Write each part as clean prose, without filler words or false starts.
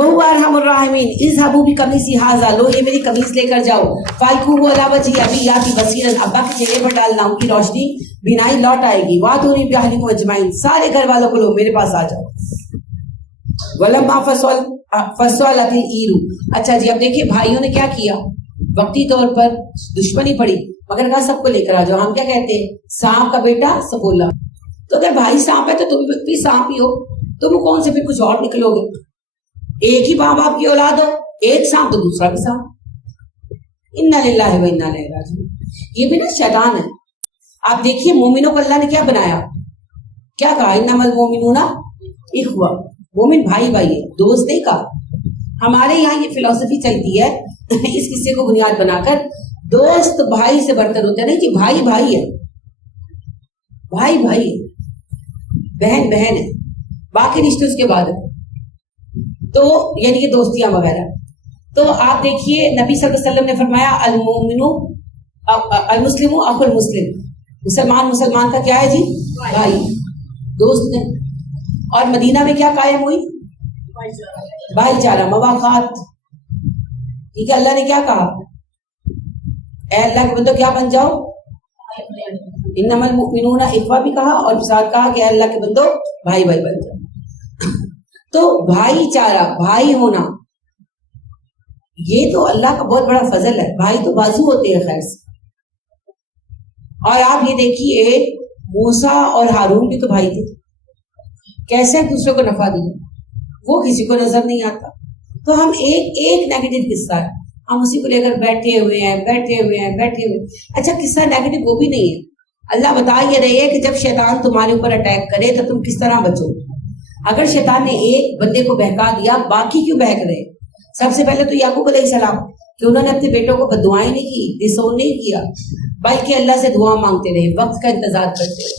وَهُوَ أَرْحَمُ الرَّاحِمِينَ اذْهَبُوا بِقَمِيصِي هَٰذَا، لو یہ میری قمیص لے کر جاؤ، فَأَلْقُوهُ عَلَىٰ وَجْهِ أَبِي يَأْتِ بَصِيرًا، ابا کے چہرے پر ڈالنا، ان کی روشنی بینائی لوٹ آئے گی. وَأْتُونِي بِأَهْلِكُمْ أَجْمَعِينَ، سارے گھر والوں کو لو میرے پاس آ جاؤ. وَلَمَّا فَصَلَتِ الْعِيرُ، اچھا جی اب دیکھیے بھائیوں نے کیا کیا، وقتی طور پر دشمنی پڑی مگر کہا سب کو لے کر آ جاؤ. ہم کیا کہتے ہیں، سانپ کا بیٹا سپولا. تو اگر بھائی سانپ ہے تو تم بھی سانپ ہی ہو، تم کون سے پھر کچھ اور نکلو گے. ایک ہی ماں باپ کی اولاد ہو، ایک سانپ تو دوسرا بھی سانپ. انا للہ و انا الیہ راجعون. یہ بھی نا شیطان ہے. آپ دیکھیے مومنوں کو اللہ نے کیا بنایا، کیا کہا، انما المؤمنون اخوہ، مومن بھائی بھائی ہے، دوست نہیں کہا. ہمارے یہاں یہ فلسفی چلتی ہے اس قصے کو بنیاد بنا کر، دوست بھائی سے برتر ہوتا ہے. نہیں جی، بھائی بھائی ہے، بھائی بھائی ہے، بہن بہن ہے، باقی رشتے اس کے بعد ہے. تو یعنی کہ دوستیاں وغیرہ. تو آپ دیکھیے نبی صلی اللہ علیہ وسلم نے فرمایا المسلم اخو المسلم، مسلمان کا کیا ہے جی، بھائی دوست ہے. اور مدینہ میں کیا قائم ہوئی، بھائی چارہ، مواخات. ٹھیک ہے، اللہ نے کیا کہا، اے اللہ کے بندو کیا بن جاؤ، انما المؤمنون اخوہ بھی کہا، اور ساتھ کہا کہ اے اللہ کے بندو بھائی بھائی بن جاؤ. تو بھائی چارہ، بھائی ہونا، یہ تو اللہ کا بہت بڑا فضل ہے. بھائی تو بازو ہوتے ہیں خیر سے. اور آپ یہ دیکھیے موسیٰ اور ہارون بھی تو بھائی تھے، کیسے ایک دوسرے کو نفع دیا، وہ کسی کو نظر نہیں آتا. تو ہم ایک نیگیٹو قصہ ہے، ہم اسی کو لے کر بیٹھے ہوئے ہیں. اچھا قصہ نیگیٹو وہ بھی نہیں ہے. اللہ بتا یہ رہے کہ جب شیطان تمہارے اوپر اٹیک کرے تو تم کس طرح بچو. اگر شیطان نے ایک بندے کو بہکا دیا، باقی کیوں بہک رہے. سب سے پہلے تو یعقوب علیہ السلام کہ انہوں نے اپنے بیٹوں کو بددعائیں نہیں کی، ڈسون نہیں کیا، بلکہ اللہ سے دعا مانگتے رہے، وقت کا انتظار کرتے رہے.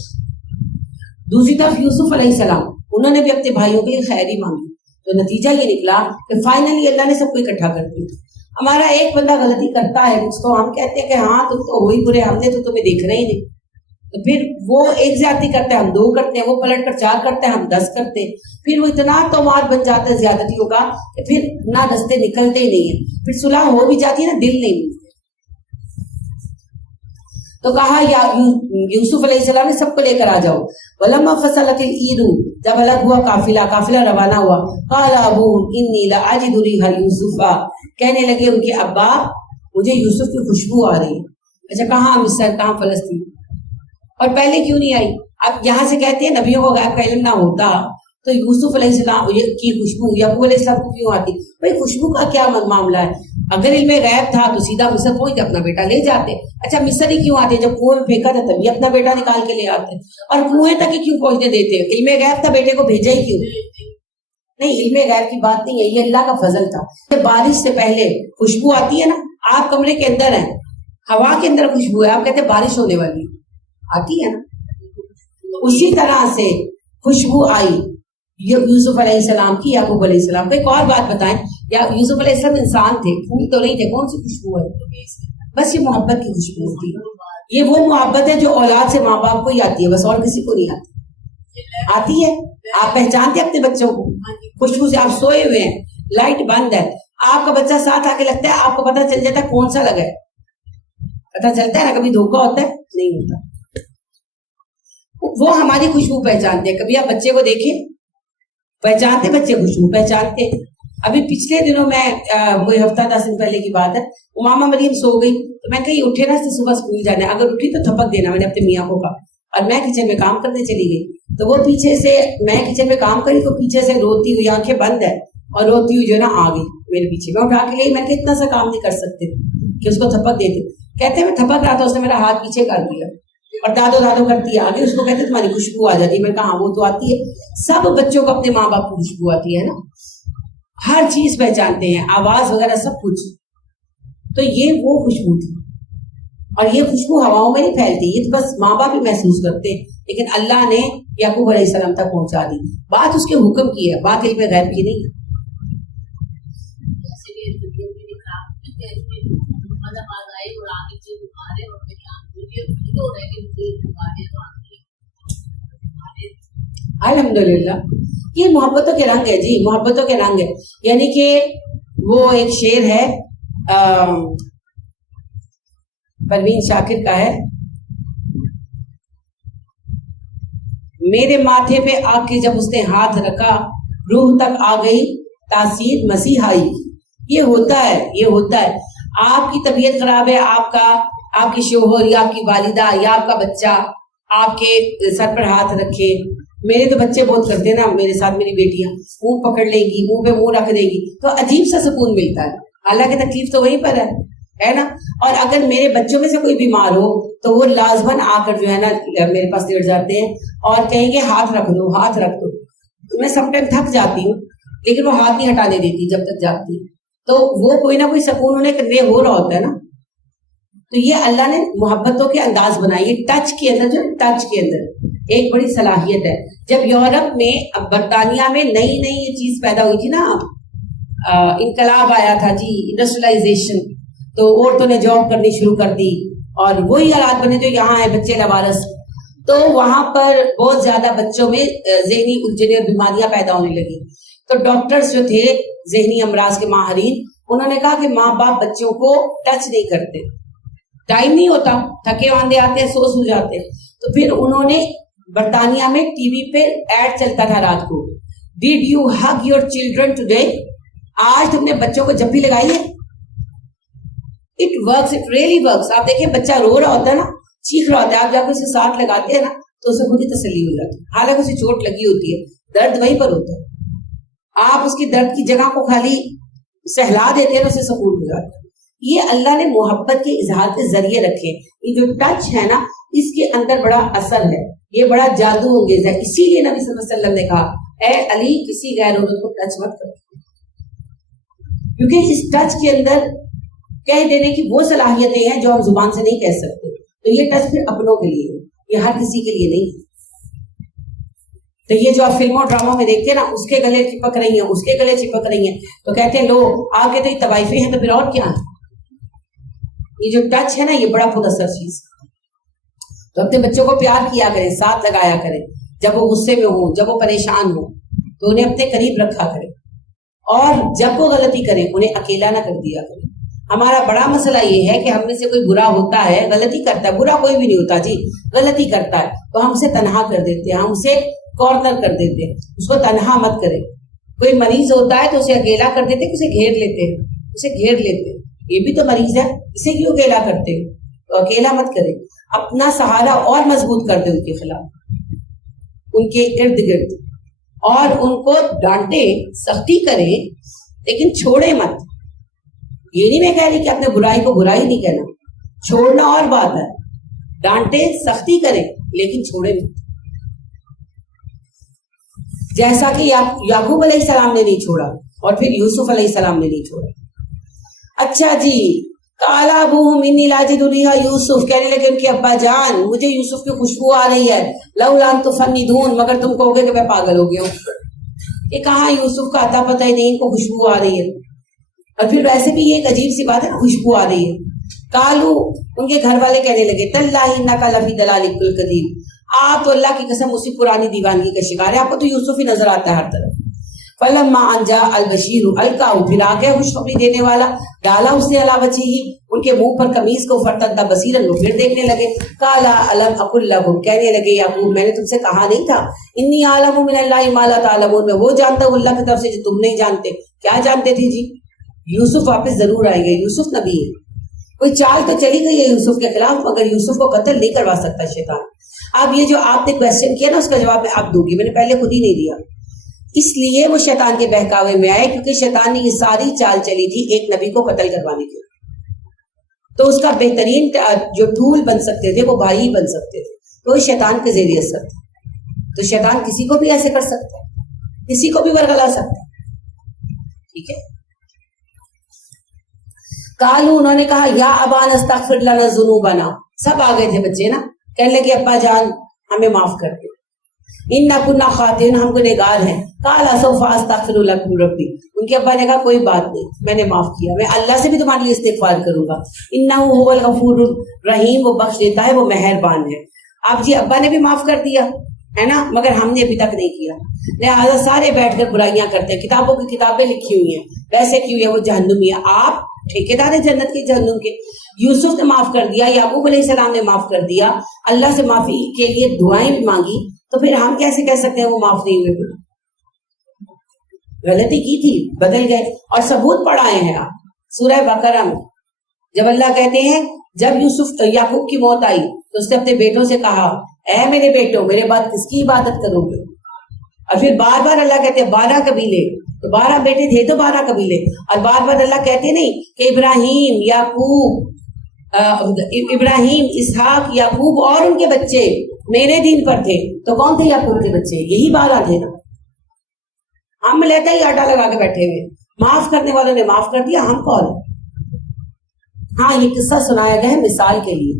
دوسری طرف یوسف علیہ السلام، انہوں نے بھی اپنے بھائیوں کے لیے خیر ہی مانگی. تو نتیجہ یہ نکلا کہ فائنلی اللہ نے سب کو اکٹھا کر دیا. ہمارا ایک بندہ غلطی کرتا ہے کچھ تو ہم کہتے ہیں کہ ہاں تم تو وہی برے، ہم نے تو تمہیں دیکھ رہے ہی نہیں. تو پھر وہ ایک زیادتی کرتے ہیں، ہم 2 کرتے ہیں، وہ پلٹ کر 4 کرتے ہیں، ہم 10 کرتے ہیں. پھر وہ اتنا تومار بن جاتا ہے زیادتیوں کا کہ پھر نہ رستے نکلتے ہی نہیں ہیں. پھر صلح ہو بھی جاتی ہے نا، دل نہیں ملتے. تو کہا یا یوسف علیہ السلام نے سب کو لے کر آ جاؤ. وَلَمَّا فَصَلَتِ الْعِيرُ، جب الگ ہوا قافلہ روانہ ہوا. قَالَ أَبُوهُمْ إِنِّي لَأَجِدُ رِيحَ يُوسُفَ، کہنے لگے ان کے ابا مجھے یوسف کی خوشبو آ رہی ہے. اچھا کہاں مصر، کہاں فلسطین، اور پہلے کیوں نہیں آئی. اب یہاں سے کہتے ہیں نبیوں کو غیب کا علم نہ ہوتا تو یوسف علیہ السلام کی خوشبو یعقوب علیہ السلام کو کیوں آتی. بھائی خوشبو کا کیا معاملہ ہے، اگر علم غیب تھا تو سیدھا مصر پہنچتے اپنا بیٹا لے جاتے. اچھا مصر ہی کیوں آتے، جب کنویں میں پھینکا تھا تبھی اپنا بیٹا نکال کے لے آتے. اور کنویں تک ہی کیوں پہنچنے دیتے، علم غیب تھا، بیٹے کو بھیجا ہی کیوں نہیں. علم غیب کی بات نہیں ہے، یہ اللہ کا فضل تھا. بارش سے پہلے خوشبو آتی ہے نا، آپ کمرے کے اندر ہیں، ہوا کے اندر خوشبو ہے، آپ کہتے ہیں بارش ہونے والی آتی ہے نا. اسی طرح سے خوشبو آئی یوسف علیہ السلام کی، یعقوب علیہ السلام کو. ایک اور بات بتائیں، یا یوسف علیہ السلام انسان تھے، پھول تو نہیں تھے، کون سی خوشبو ہے، بس یہ محبت کی خوشبو ہوتی ہے. یہ وہ محبت ہے جو اولاد سے ماں باپ کو ہی آتی ہے، بس اور کسی کو نہیں آتی ہے. آپ پہچانتے اپنے بچوں کو خوشبو سے. آپ سوئے ہوئے ہیں، لائٹ بند ہے، آپ کا بچہ ساتھ آ کے لگتا ہے، آپ کو پتہ چل جاتا ہے کون سا لگا ہے. پتہ چلتا ہے نا، کبھی دھوکا ہوتا ہے نہیں ہوتا. وہ ہماری خوشبو پہچانتے ہیں. کبھی آپ بچے کو دیکھیں، پہچانتے بچے خوشبو پہچانتے. ابھی پچھلے دنوں میں کوئی ہفتہ 10 دن پہلے کی بات ہے، امامہ مریم سو گئی تو میں کہیں اٹھے نا صبح اسکول جانا ہے، اگر اٹھی تو تھپک دینا، میں نے اپنے میاں کو کہا. اور میں کچن میں کام کرنے چلی گئی تو وہ پیچھے سے، میں کچن میں کام کری تو پیچھے سے روتی ہوئی، آنکھیں بند ہے اور روتی ہوئی جو ہے نا آ گئی میرے پیچھے. میں اٹھا کے گئی، میں کہ اتنا سا کام نہیں کر سکتے کہ اس کو تھپک دیتے. کہتے میں تھپک رہا تھا، اس نے میرا ہاتھ پیچھے کر دیا اور دادو کرتی ہے آگے. اس کو کہتے تمہاری خوشبو آ جاتی ہے. میں کہا ہاں وہ تو آتی ہے. سب بچوں کو اپنے ماں باپ کی خوشبو آتی ہے نا، ہر چیز پہچانتے ہیں، آواز وغیرہ سب کچھ. تو یہ وہ خوشبو تھی، اور یہ خوشبو ہواؤں میں نہیں پھیلتی، یہ تو بس ماں باپ ہی محسوس کرتے. لیکن اللہ نے یعقوب علیہ السلام تک پہنچا دی. بات اس کے حکم کی ہے، بات علم غیب کی نہیں. الحمدللہ یہ محبتوں کے رنگ ہے جی، محبتوں کے رنگ ہے. یعنی کہ وہ ایک شعر ہے پروین شاکر کا ہے، میرے ماتھے پہ آ کے جب اس نے ہاتھ رکھا روح تک آ گئی تاثیر مسیحائی. یہ ہوتا ہے، یہ ہوتا ہے. آپ کی طبیعت خراب ہے، آپ کی شوہر یا آپ کی والدہ یا آپ کا بچہ آپ کے سر پر ہاتھ رکھے. میرے تو بچے بہت کرتے ہیں نا، میرے ساتھ میری بیٹیاں منہ پکڑ لیں گی، منہ پہ منہ رکھ دیں گی تو عجیب سا سکون ملتا ہے. حالانکہ تکلیف تو وہیں پر ہے نا. اور اگر میرے بچوں میں سے کوئی بیمار ہو تو وہ لازماً آ کر جو ہے نا میرے پاس لیٹ جاتے ہیں اور کہیں گے ہاتھ رکھ دو، ہاتھ رکھ دو. میں سم ٹائم تھک جاتی ہوں لیکن وہ ہاتھ نہیں ہٹانے دیتی جب تک جاگتی. تو وہ کوئی نہ کوئی سکون انہیں کنوے ہو رہا ہوتا ہے نا. تو یہ اللہ نے محبتوں کے انداز بنائی ہے. ٹچ کے اندر، جو ٹچ کے اندر ایک بڑی صلاحیت ہے. جب یورپ میں برطانیہ میں نئی یہ چیز پیدا ہوئی تھی نا، انقلاب آیا تھا جی، انڈسٹریلائزیشن، تو عورتوں نے جاب کرنی شروع کر دی اور وہی حالات بنے جو یہاں ہیں، بچے لاوارث. تو وہاں پر بہت زیادہ بچوں میں ذہنی الجھنیں اور بیماریاں پیدا ہونے لگی. تو ڈاکٹرز جو تھے ذہنی امراض کے ماہرین، انہوں نے کہا کہ ماں باپ بچوں کو ٹچ نہیں کرتے، ٹائم نہیں ہوتا، تھکے واندے آتے ہیں، سو جاتے ہیں. تو پھر انہوں نے برطانیہ میں ٹی وی پہ ایڈ چلتا تھا رات کو، did you hug your children today? آج تم نے بچوں کو جب بھی لگائی ہے؟ It works, it really works. آپ دیکھیں بچہ رو رہا ہوتا ہے نا، چیخ رہا ہوتا ہے، آپ جا کے اسے ساتھ لگاتے ہیں نا تو اسے خود ہی تسلی ہو جاتی ہے. حالانکہ اسے چوٹ لگی ہوتی ہے، درد وہیں پر ہوتا ہے. آپ اس کی درد کی جگہ کو خالی سہلا دیتے ہیں، اسے سکون ہو جاتا ہے. یہ اللہ نے محبت کے اظہار کے ذریعے رکھے. یہ جو ٹچ ہے نا، اس کے اندر بڑا اثر ہے، یہ بڑا جادو انگیز ہے. اسی لیے نبی صلی اللہ علیہ وسلم نے کہا اے علی کسی غیر عورت کو ٹچ مت کرو، کیونکہ اس ٹچ کے اندر کہہ دینے کی وہ صلاحیتیں ہیں جو ہم زبان سے نہیں کہہ سکتے. تو یہ ٹچ پھر اپنوں کے لیے ہے، یہ ہر کسی کے لیے نہیں. تو یہ جو آپ فلموں ڈراموں میں دیکھتے ہیں نا، اس کے گلے چپک رہی ہیں، اس کے گلے چپک رہی ہیں، تو کہتے ہیں لو آپ کے تو یہ طوائفیں ہیں، تو پھر اور کیا ہے. یہ جو ٹچ ہے نا، یہ بڑا خود اثر چیز. تو اپنے بچوں کو پیار کیا کریں، ساتھ لگایا کریں. جب وہ غصے میں ہوں، جب وہ پریشان ہوں تو انہیں اپنے قریب رکھا کریں. اور جب وہ غلطی کریں انہیں اکیلا نہ کر دیا کریں. ہمارا بڑا مسئلہ یہ ہے کہ ہم میں سے کوئی برا ہوتا ہے، غلطی کرتا ہے، برا کوئی بھی نہیں ہوتا جی، غلطی کرتا ہے تو ہم اسے تنہا کر دیتے ہیں، ہم اسے کارنر کر دیتے ہیں. اس کو تنہا مت کریں. کوئی مریض ہوتا ہے تو اسے اکیلا کر دیتے ہیں، اسے گھیر لیتے ہیں، اسے گھیر لیتے ہیں. یہ بھی تو مریض ہے، اسے کیوں اکیلا کرتے ہیں؟ تو اکیلا مت کریں. اپنا سہارا اور مضبوط کر دیں ان کے خلاف، ان کے ارد گرد، اور ان کو ڈانٹے، سختی کریں لیکن چھوڑے مت. یہ نہیں میں کہہ رہی کہ اپنے برائی کو برائی نہیں کہنا، چھوڑنا اور بات ہے. ڈانٹے، سختی کریں لیکن چھوڑے مت. جیسا کہ یعقوب علیہ السلام نے نہیں چھوڑا اور پھر یوسف علیہ السلام نے نہیں چھوڑا. اچھا جی، کالا ابوہم انی لاجد ریح یوسف، کہنے لگے ان کے ابا جان مجھے یوسف کی خوشبو آ رہی ہے، لولا ان تفندون، مگر تم کہوگے کہ میں پاگل ہو گیا ہوں. کہ کہاں یوسف کا اتا پتہ ہی نہیں، ان کو خوشبو آ رہی ہے. اور پھر ویسے بھی یہ ایک عجیب سی بات ہے، خوشبو آ رہی ہے. کالو، ان کے گھر والے کہنے لگے تاللہ انک لفی ضلالک القدیم، آپ تو اللہ کی قسم اسی پرانی دیوانگی کا شکار ہے، آپ کو تو یوسف ہی نظر آتا ہے ہر طرف. فلما ان جاء البشیر القاہ، پھر آ گیا خوشخبری دینے والا، ڈالا اس نے علی وجہہ، ان کے منہ پر قمیص کو، فرتد بصیرا، وہ پھر دیکھنے لگے. قالا الم اقل لکم، کہنے لگے یعقوب میں نے تم سے کہا نہیں تھا، انی اعلم من اللہ ما لا تعلمون، میں وہ جانتا ہوں اللہ کی طرف سے جو تم نہیں جانتے. کیا جانتے تھے جی؟ یوسف واپس ضرور آئیں گے، یوسف نبی ہے. کوئی چال تو چلی گئی ہے یوسف کے خلاف، مگر یوسف کو قتل نہیں کروا سکتا شیطان. اب یہ جو آپ نے کویسچن کیا نا، اس کا جواب میں اب دوں گی، میں نے پہلے خود ہی نہیں دیا. اس لیے وہ شیطان کے بہکاوے میں آئے کیونکہ شیطان نے یہ ساری چال چلی تھی ایک نبی کو قتل کروانے کی. تو اس کا بہترین جو ٹول بن سکتے تھے وہ بھائی بن سکتے تھے، تو وہ شیطان کے ذریعے اثر تھا. تو شیطان کسی کو بھی ایسے کر سکتا ہے، کسی کو بھی ورگلا سکتا ہے. ٹھیک ہے. قالوا، انہوں نے کہا یا ابانا استغفر لنا ذنوبنا، سب آ گئے تھے بچے نا، کہنے لگے ابا جان ہمیں معاف کر دو، انا کنا خاطئین، ہم گنہگار ہیں. قال سوف استغفر لکم ربی، ان کے ابا نے کہا کوئی بات نہیں، میں نے معاف کیا، میں اللہ سے بھی تمہارے لیے استغفار کروں گا. انہ هو الغفور الرحیم، وہ بخش دیتا ہے، وہ مہربان ہے. اب جی ابا نے بھی معاف کر دیا ہے نا, مگر ہم نے ابھی تک نہیں کیا. لہٰذا سارے بیٹھ کر برائیاں کرتے ہیں, کتابوں کی کتابیں لکھی ہوئی ہیں, ویسے کیوں ہے وہ جہنمی ہے. آپ ٹھیکیدار جنت کے جہنم کے. یوسف نے معاف کر دیا, یعقوب علیہ السلام نے معاف کر دیا, اللہ سے معافی کے لیے دعائیں بھی مانگی, تو پھر ہم کیسے کہہ سکتے ہیں وہ معاف نہیں ہوئے؟ غلطی کی تھی, بدل گئے, اور ثبوت پڑھائے ہیں آپ سورہ بقرہ میں. جب اللہ کہتے ہیں جب یعقوب کی موت آئی تو اس نے اپنے بیٹوں سے کہا, اے میرے بیٹوں, میرے بعد کس کی عبادت کرو گے؟ اور پھر بار بار اللہ کہتے ہیں 12 قبیلے, تو 12 بیٹے تھے تو 12 قبیلے, اور بار بار اللہ کہتے نہیں کہ ابراہیم, یعقوب, ابراہیم, اسحاق, یعقوب اور ان کے بچے میرے دین پر تھے. تو کون تھے یعقوب کے بچے؟ یہی 12 تھے نا. ہم لیتا ہی آٹا لگا کے بیٹھے ہوئے, معاف کرنے والوں نے معاف کر دیا, ہم کون؟ ہاں یہ قصہ سنایا گیا ہے مثال کے لیے,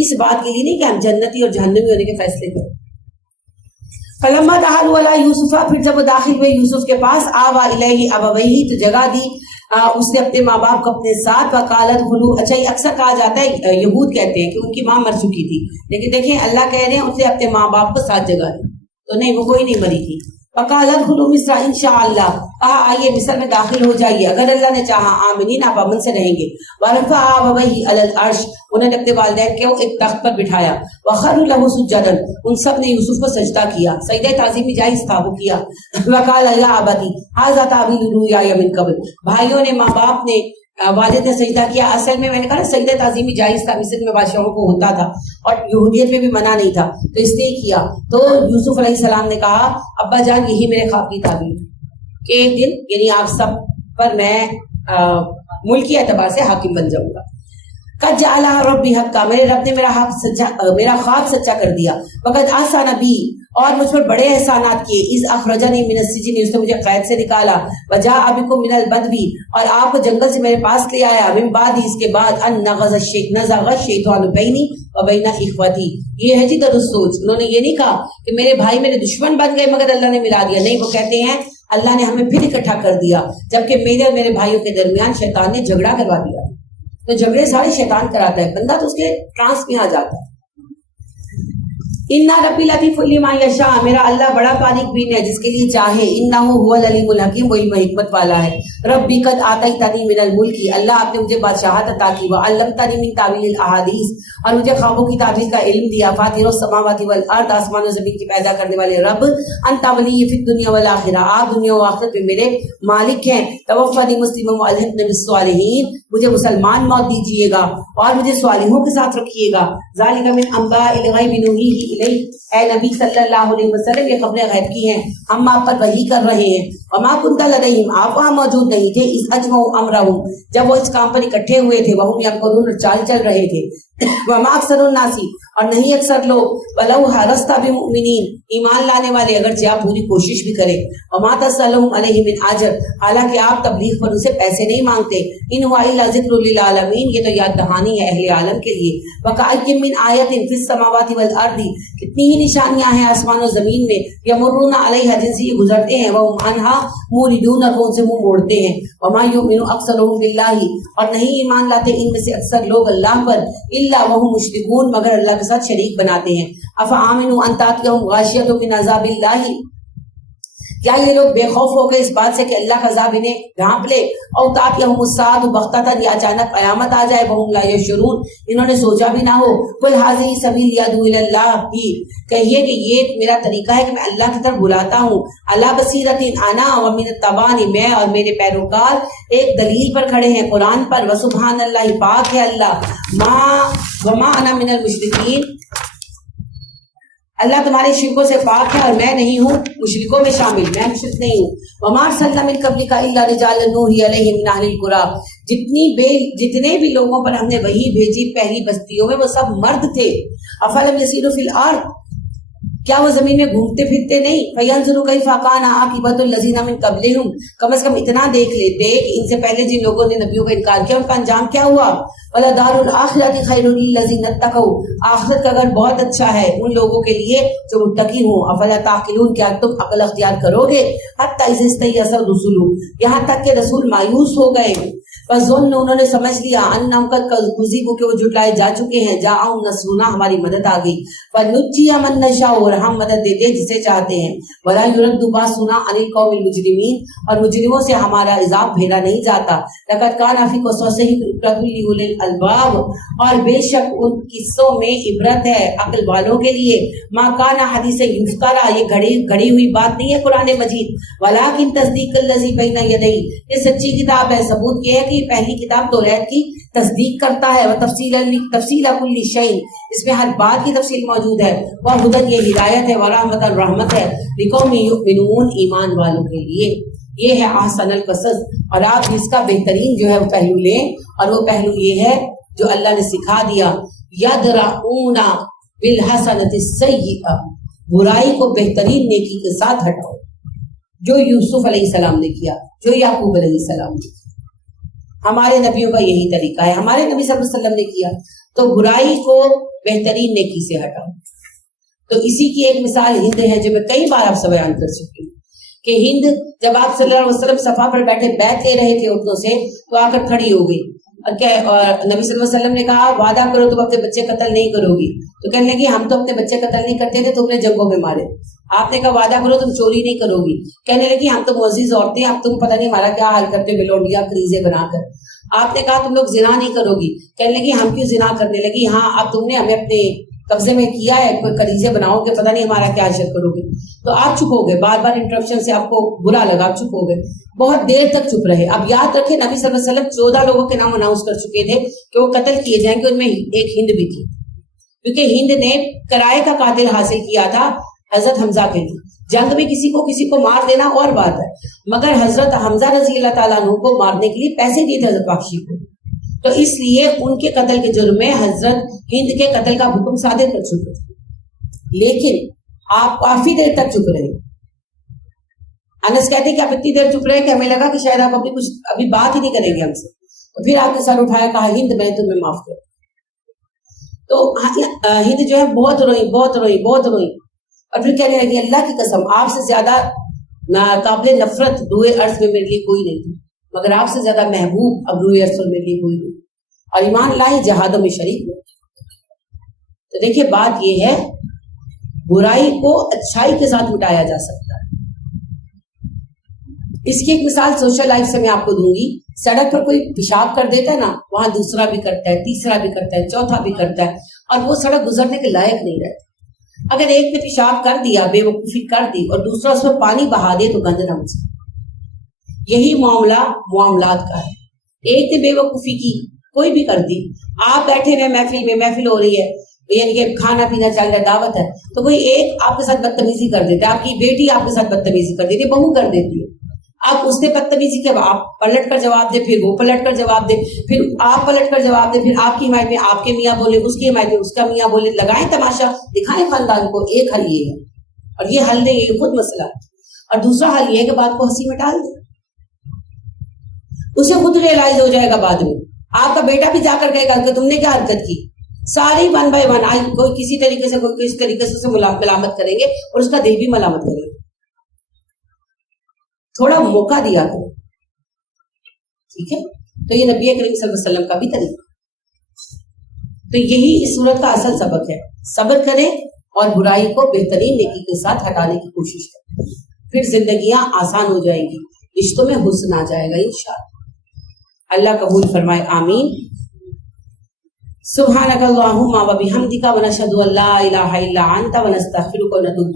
اس بات کے لیے نہیں کہ ہم جنتی اور جہنمی ہونے کے فیصلے کریں. فلما دخلوا علی یوسف, پھر جب وہ داخل ہوئے یوسف کے پاس, آوا الیہ ابویہ, تو جگہ دی اس نے اپنے ماں باپ کو اپنے ساتھ. وقالت ادخلوا, اچھا یہ اکثر کہا جاتا ہے, یہود کہتے ہیں کہ ان کی ماں مر چکی تھی, لیکن دیکھیں اللہ کہہ رہے ہیں اسے اپنے ماں باپ کو ساتھ جگہ دی, تو نہیں, وہ کوئی نہیں مری تھی. وقالت ادخلوا مصر ان شاء اللہ, کہا آئیے مصر میں داخل ہو جائیے اگر اللہ نے چاہا, آمنین, آپ امن سے رہیں گے. ورفع ابویہ علی العرش, انہوں نے اپنے والدین کو ایک تخت پر بٹھایا. وخروا له سجدا, ان سب نے یوسف کو سجدہ کیا, سجدہ تعظیمی جائز تھا وہ کیا. وقال یا ابتی ھذا تاویل رؤیایا من قبل, بھائیوں نے, ماں باپ نے, والد نے سجدہ کیا. اصل میں نے کہا نا سجدہ تعظیمی جائز تھا, مصر میں بادشاہوں کو ہوتا تھا اور یہودیت میں بھی منع نہیں تھا, تو اس نے کیا. تو یوسف علیہ السلام نے کہا ابا جان یہی میرے خواب کی تعبیر کہ ایک دن یعنی آپ سب پر میں ملکی اعتبار سے حاکم بن جاؤں گا. قد جعلها ربی حقا, میرے رب نے میرا خواب سچا کر دیا. وقد احسن بی, اور مجھ پر بڑے احسانات کیے. اذ اخرجنی من السجن, اس نے مجھے قید سے نکالا. وجاء بکم من البدو, اور آپ کو جنگل سے میرے پاس لے آیا. من بعد, اس کے بعد, ان نزغ الشیطان بینی وبین اخوتی, یہ ہے جی درست سوچ. انہوں نے یہ نہیں کہا کہ میرے بھائی میرے دشمن بن گئے مگر اللہ نے ملا دیا, نہیں, وہ کہتے ہیں اللہ نے ہمیں پھر اکٹھا کر دیا جبکہ میرے اور میرے بھائیوں کے درمیان شیطان نے جھگڑا کروا دیا. تو جھگڑے سارے شیطان کراتا ہے, بندہ تو اس کے ٹرانس میں آ جاتا ہے. اِنَّ رَبِّي لَطِيفٌ لِمَا يَشَاءُ, میرا اللہ بڑا باریک بین ہے جس کے لیے چاہے. اِنَّهُ هُوَ الْعَلِيمُ الْحَكِيمُ, وہ علم حکمت والا ہے. رَبِّي قَدْ آتَيْتَنِي مِنَ الْمُلْكِ, اللہ آپ نے مجھے بادشاہت عطا کی. وَعَلَّمْتَنِي مِن تَأْوِيلِ الْأَحَادِيثِ, اور مجھے خوابوں کی تعبیر کا علم دیا. فاطر السماوات والارض, آسمان و زمین کی پیدا کرنے والے رب. انت ولی فی الدنیا والآخرہ, آپ دنیا و آخرت میں میرے مالک ہیں. توفنی مسلما والحقنی بالصالحین, مجھے مسلمان موت دیجیے گا اور مجھے صالحوں کے ساتھ رکھیے گا. ذالک من انباء الغیب نوحیہ الیک, اے نبی صلی اللہ علیہ وسلم یہ خبریں غیب کی ہیں, ہم آپ پر وحی کر رہے ہیں. وما کنت لدیہم, آپ وہاں موجود نہیں تھے. اذ اجمعوا امرہم, جب وہ اس کام پر اکٹھے ہوئے تھے. وہم یمکرون, چال چل رہے تھے. وما اکثر الناس, اور نہیں اکثر لوگ. ولو حرصت بمؤمنین, ایمان لانے والے اگرچہ آپ پوری کوشش بھی کریں. وما تسألهم علیہ من اجر, حالانکہ آپ تبلیغ پر اسے پیسے نہیں مانگتے. ان ہوا الا ذکر للعالمین, یہ تو یاد دہانی ہے اہل عالم کے لیے. وکأی من آیۃ فی السماوات والارض, کتنی ہی نشانیاں ہیں آسمان و زمین میں. یمرون علیہا, جن سے یہ گزرتے ہیں. وہم عنہا موردون, اور وہ ان سے منہ موڑتے ہیں. وما یؤمن اکثرهم باللہ, اور نہیں ایمان لاتے ان میں سے اکثر لوگ اللہ پر. الا وهم مشرکون, مگر اللہ کے ساتھ شریک بناتے ہیں. افآمنوا ان تأتیہم غاشیۃ من عذاب اللہ, کیا یہ لوگ بے خوف ہو گئے اس بات سے کہ اللہ کا عذاب انہیں ڈھانپ لے. او تأتیہم الساعۃ بغتۃ, یا اچانک قیامت آ جائے. وہم لا یشعرون, انہوں نے سوچا بھی نہ ہو. قل ھذہ سبیلی ادعو الی اللہ, کہیے کہ یہ میرا طریقہ ہے کہ میں اللہ کی طرف بلاتا ہوں. علی بصیرۃ انا ومن اتبعنی, میں اور میرے پیروکار ایک دلیل پر کھڑے ہیں, قرآن پر. وسبحان اللہ, پاک ہے اللہ. وما انا من المشرکین, اللہ تمہارے شرکوں سے پاک ہے اور میں نہیں ہوں مشرکوں میں شامل, میں مشرک نہیں ہوں. وما ارسلنا من قبلک الا رجالا نوحی الیہم من اہل القری, جتنے بھی لوگوں پر ہم نے وحی بھیجی پہلی بستیوں میں وہ سب مرد تھے. افلم یسیروا فی الارض, کیا وہ زمین میں گھومتے پھرتے نہیں. فینظروا کیف کان عاقبۃ الذین من قبلہم, کم از کم اتنا دیکھ لیتے کہ ان سے پہلے جن لوگوں نے نبیوں کا انکار کیا ان کا انجام کیا ہوا. وَلَدَارُ الْآخِرَةِ خَيْرٌ لِلَّذِينَ اتَّقَوْا، آخرت کا گھر بہت اچھا ہے ان لوگوں کے لیے جو متقی ہوں. افلا تعقلون، کیا تم عقل اختیار کرو گے؟ حتی اذا استیأس الرسل، یہاں تک کہ رسول مایوس ہو گئے. فظن، انہوں نے سمجھ لیا، انہم قد کذبوا، کہ وہ جھٹلائے جا چکے ہیں. جاءہم نصرنا، ہماری مدد آ گئی. فنجی من نشاء، اور ہم مدد دیتے ہیں جسے چاہتے ہیں. ولا يرد باسنا عن القوم المجرمین، اور مجرموں سے ہمارا عذاب بھیجا نہیں جاتا. لقد کان فی قصصہم عبرۃ لأولی الالباب، اور بے شک ان قصوں میں عبرت ہے عقل والوں کے لیے. ما کان حدیث یفترا، یہ گھڑی ہوئی بات نہیں ہے قرآن مجید. ولکن تصدیق الذی بین یدیہ، یہ سچی کتاب ہے، ثبوت یہ ہے کہ پہلی کتاب توریت کی تصدیق کرتا ہے. تفصیل کل شیء، اس میں ہر بات کی تفصیل موجود ہے. وہدی، یہ ہدایت ہے. ورحمت، رحمت ہے. لقوم یؤمنون، ایمان والوں کے لیے. یہ ہے احسن القصص. اور آپ اس کا بہترین جو ہے وہ پہلو لیں، اور وہ پہلو یہ ہے جو اللہ نے سکھا دیا. یدرؤون بالحسنۃ السیئۃ، برائی کو بہترین نیکی کے ساتھ ہٹاؤ. جو یوسف علیہ السلام نے کیا، جو یعقوب علیہ السلام نے کیا، ہمارے نبیوں کا یہی طریقہ ہے. ہمارے نبی صلی اللہ علیہ وسلم نے کیا تو برائی کو بہترین نیکی سے ہٹاؤ. تو اسی کی ایک مثال ہند ہے جو میں کئی بار آپ سے بیان کر چکی ہوں کہ ہند جب آپ صلی اللہ علیہ وسلم صفا پر بیٹھے بیعت لے رہے تھے اونٹوں سے، تو آ کر کھڑی ہو گئی اور نبی صلی اللہ علیہ وسلم نے کہا وعدہ کرو تم اپنے بچے قتل نہیں کرو گی. تو کہنے لگی ہم تو اپنے بچے قتل نہیں کرتے تھے، تم نے جنگوں میں مارے. آپ نے کہا وعدہ کرو تم چوری نہیں کرو گی. کہنے لگی ہم تو معزز عورتیں، اب تم پتہ نہیں ہمارا کیا حال کرتے بلوڈیا کریزیں بنا کر. آپ نے کہا تم لوگ زنا نہیں کرو گی. کہنے لگی ہم کیوں زنا کرنے لگی؟ ہاں اب تم نے ہمیں اپنے قبضے میں کیا ہے، کوئی کریزے بناؤ گے، پتہ نہیں ہمارا کیا اشر کرو گے. تو آپ چپ ہو گئے، بار بار انٹرپشن سے آپ کو برا لگا، آپ چپ ہو گئے، بہت دیر تک چپ رہے. اب یاد رکھیں نبی صلی اللہ علیہ وسلم 14 لوگوں کے نام اناؤنس کر چکے تھے کہ وہ قتل کیے جائیں گے. ان میں ایک ہند بھی تھی، کیونکہ ہند نے کرائے کا قاتل حاصل کیا تھا حضرت حمزہ کے لیے. جنگ میں کسی کو مار دینا اور بات ہے، مگر حضرت حمزہ رضی اللہ تعالیٰ عنہ کو مارنے کے لیے پیسے دیے تھے حضرت وحشی کو. تو اس لیے ان کے قتل کے جرم میں حضرت ہند کے قتل کا حکم صادر کر چکے تھے. لیکن آپ کافی دیر تک چپ رہے. انس کہتے کہ آپ اتنی دیر چپ رہے کہ ہمیں لگا کہ شاید آپ ابھی بات ہی نہیں کریں گے ہم سے. تو پھر آپ نے سر اٹھایا، کہا ہند میں تمہیں معاف کروں. تو ہند جو ہے بہت روئی اور پھر کہنے لگی اللہ کی قسم آپ سے زیادہ قابل نفرت روئے ارض میں میرے لیے کوئی نہیں تھی، مگر آپ سے زیادہ محبوب اب روئے ارض میں میرے لیے کوئی نہیں. اور ایمان لائی جہادوں میں شریک ہوئے. تو دیکھیے بات یہ ہے، برائی کو اچھائی کے ساتھ مٹایا جا سکتا ہے. اس کی ایک مثال سوشل لائف سے میں آپ کو دوں گی. سڑک پر کوئی پیشاب کر دیتا ہے نا، وہاں دوسرا بھی کرتا ہے، تیسرا بھی کرتا ہے، چوتھا بھی کرتا ہے، اور وہ سڑک گزرنے کے لائق نہیں رہتی. اگر ایک نے پیشاب کر دیا، بے وقوفی کر دی، اور دوسرا اس میں پانی بہا دے تو گند نہ مچے. یہی معاملہ معاملات کا ہے. ایک نے بے وقوفی کی، کوئی بھی کر دی. آپ بیٹھے ہوئے محفل ہو رہی ہے، یعنی کہ کھانا پینا چل رہا ہے، دعوت ہے، تو کوئی ایک آپ کے ساتھ بدتمیزی کر دیتا ہے. آپ کی بیٹی آپ کے ساتھ بدتمیزی کر دیتی ہے، بہو کر دیتی ہے. آپ اس نے بدتمیزی کے آپ پلٹ کر جواب دے، پھر وہ پلٹ کر جواب دے، پھر آپ پلٹ کر جواب دے، پھر آپ کی حمایت میں آپ کے میاں بولے، اس کی حمایت میں اس کا میاں بولے. لگائیں تماشا، دکھائیں خاندان کو. ایک حل یہ ہے، اور یہ حل نہیں، یہ خود مسئلہ. اور دوسرا حل یہ ہے کہ بات کو ہنسی میں ڈال دیں، اسے خود ریئلائز ہو جائے گا بعد میں. آپ کا بیٹا بھی جا کر کہے گا کہ تم نے کیا حرکت کی. ساری 1 بائی 1 کوئی کسی طریقے سے اسے ملامت کریں گے، اور اس کا دل بھی ملامت کرے گا. تھوڑا موقع دیا کرو، ٹھیک ہے. تو یہ نبی کریم صلی اللہ علیہ وسلم کا بھی طریقہ. تو یہی اس صورت کا اصل سبق ہے. صبر کریں اور برائی کو بہترین نیکی کے ساتھ ہٹانے کی کوشش کریں، پھر زندگیاں آسان ہو جائیں گی، رشتوں میں حسن آ جائے گا انشاءاللہ. اللہ قبول فرمائے، آمین. سبحانک اللہم و بحمدک و نشہد ان لا الہ الا انت و نستغفرک و نتوب